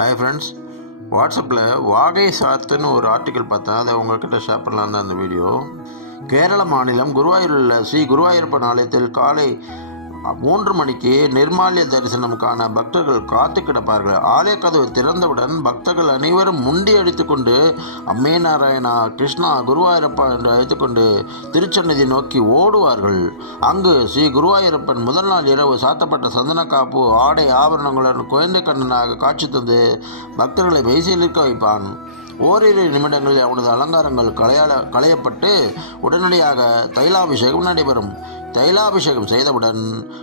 Hi friends வாட்ஸ்அப்பில் வாகை சாத்துன்னு ஒரு ஆர்டிக்கல் பார்த்தா அதை உங்கள்கிட்ட ஷேர் பண்ணலாம் தான் அந்த வீடியோ கேரள மாநிலம் குருவாயூரில் ஸ்ரீ குருவாயூரப்பன் ஆலயத்தில் காலை மூன்று மணிக்கு நிர்மாலய தரிசனமுக்கான பக்தர்கள் காத்து கிடப்பார்கள். ஆலய கதவு திறந்தவுடன் பக்தர்கள் அனைவரும் முண்டி அடித்துக்கொண்டு அம்மே நாராயணா கிருஷ்ணா குருவாயூரப்பா என்று அழைத்துக்கொண்டு திருச்சன்னதி நோக்கி ஓடுவார்கள். அங்கு ஸ்ரீ குருவாயூரப்பன் முதல் நாள் இரவு சாத்தப்பட்ட சந்தன காப்பு ஆடை ஆபரணங்களுடன் குழந்தை கண்ணனாக காட்சி தந்து பக்தர்களை மெய்சிலிருக்க வைப்பான். ஓரிரு நிமிடங்களில் அவனது அலங்காரங்கள் களையால களையப்பட்டு உடனடியாக தைலாபிஷேகம் நடைபெறும். தைலாபிஷேகம் செய்தவுடன்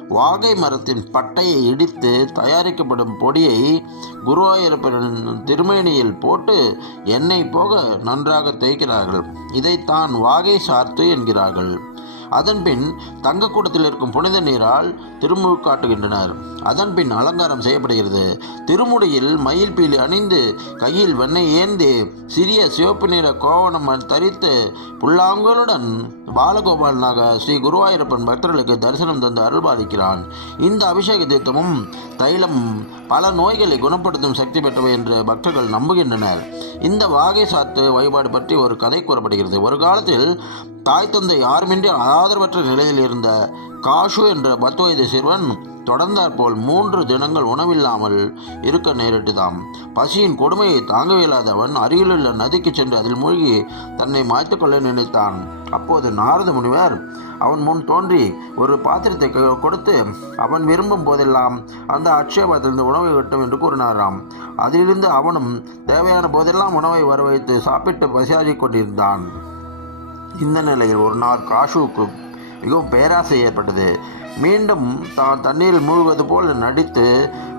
வாகை மரத்தின் பட்டையை இடித்து தயாரிக்கப்படும் பொடியை குருவாயூரப்பனின் திருமேனியில் போட்டு எண்ணெய் போக நன்றாக தேய்க்கிறார்கள். இதைத்தான் வாகை சார்த்து என்கிறார்கள். அதன்பின் தங்கக்கூடத்தில் இருக்கும் புனித நீரால் திருமுழுக்காட்டுகின்றனர் அதன்பின் அலங்காரம் செய்யப்படுகிறது. திருமுடியில் மயில் பீலி அணிந்து கையில் வெண்ணெய் ஏந்தி சிறிய சிவப்பு நிற கோவணம் தரித்து புல்லாங்குகளுடன் பாலகோபாலனாக ஸ்ரீ குருவாயூரப்பன் பக்தர்களுக்கு தரிசனம் தந்து அருள்பாலிக்கிறான். இந்த அபிஷேக தீர்த்தமும் தைலம் பல நோய்களை குணப்படுத்தும் சக்தி பெற்றவை என்று பக்தர்கள் நம்புகின்றனர். இந்த வாகை சாத்து வழிபாடு பற்றி ஒரு கதை கூறப்படுகிறது. ஒரு காலத்தில் தாய் தந்தை யாருமின்றி ஆதரவற்ற நிலையில் இருந்த காஷு என்ற பத்து சிறுவன் தொடர்ந்தாற்போல் மூன்று தினங்கள் உணவில்லாமல் இருக்க நேரிட்டுதாம். பசியின் கொடுமையை தாங்க இயலாதவன் அருகிலுள்ள நதிக்கு சென்று அதில் மூழ்கி தன்னை மாய்த்துக்கொள்ள நினைத்தான். அப்போது நாரத முனிவர் அவன் முன் தோன்றி ஒரு பாத்திரத்தை கொடுத்து அவன் விரும்பும் போதெல்லாம் அந்த அட்சய உணவை விட்டும் என்று கூறினாராம். அதிலிருந்து அவனும் தேவையான போதெல்லாம் உணவை வரவைத்து சாப்பிட்டு பசியாகிக் கொண்டிருந்தான். இந்த நிலையில் ஒரு நாள் காஷுவுக்கு மிகவும் பேராசை ஏற்பட்டது. மீண்டும் தான் தண்ணீரில் மூழ்குவது போல் நடித்து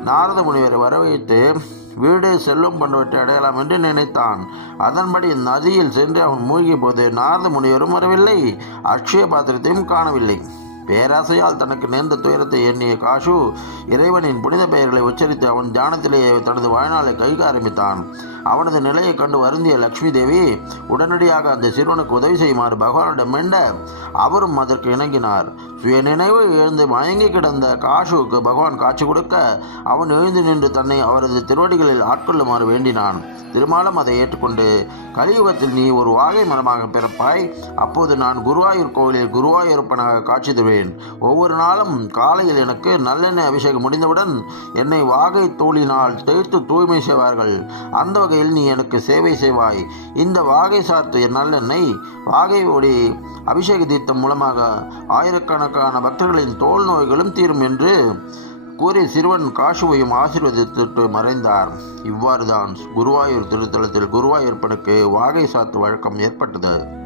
நாரத முனிவரை வரவைத்து வீடு செல்லும் பண்ணுவற்றை அடையலாம் என்று நினைத்தான். அதன்படி நதியில் சென்று அவன் மூழ்கிய போது நாரத முனிவரும் வரவில்லை. அக்ஷய பாத்திரத்தையும் காணவில்லை. பேராசையால் தனக்கு நேர்ந்த துயரத்தை எண்ணிய காஷு இறைவனின் புனித பெயர்களை உச்சரித்து அவன் தியானத்திலேயே தனது வாழ்நாளை கைக ஆரம்பித்தான். அவனது நிலையை கண்டு வருந்திய லக்ஷ்மி தேவி உடனடியாக அந்த சிறுவனுக்கு உதவி செய்யுமாறு பகவானிடம் மெண்ட அவரும் அதற்கு இணங்கினார். சுயநினைவு எழுந்து மயங்கி கிடந்த காஷுவுக்கு பகவான் காட்சி கொடுக்க அவன் எழுந்து நின்று தன்னை அவரது திருவடிகளில் ஆட்கொள்ளுமாறு வேண்டினான். திருமாலும் அதை ஏற்றுக்கொண்டு கலியுகத்தில் நீ ஒரு வாகை மரமாக பிறப்பாய் அப்போது நான் குருவாயூர் கோவிலில் குருவாயூரப்பனாக காட்சி தருவேன். ஒவ்வொரு நாளும் காலையில் எனக்கு நல்லெண்ணெய் அபிஷேகம் முடிந்தவுடன் என்னை வாகை தூளினால் தேய்த்து தூய்மை செய்வார்கள். அந்த வகையில் நீ எனக்கு சேவை செய்வாய். இந்த வாகை சார்த்து நல்லெண்ணெய் வாகை ஒடி அபிஷேக தீர்த்தம் மூலமாக ஆயிரக்கணக்கான பக்தர்களின் தோல் நோய்களும் தீரும் என்று கூறி சிறுவன் காஷுவையும் ஆசீர்வதித்துட்டு மறைந்தார். இவ்வாறுதான் குருவாயூர் திருத்தலத்தில் குருவாயூர்ப்பனுக்கு வாகை சாத்து வழக்கம் ஏற்பட்டது.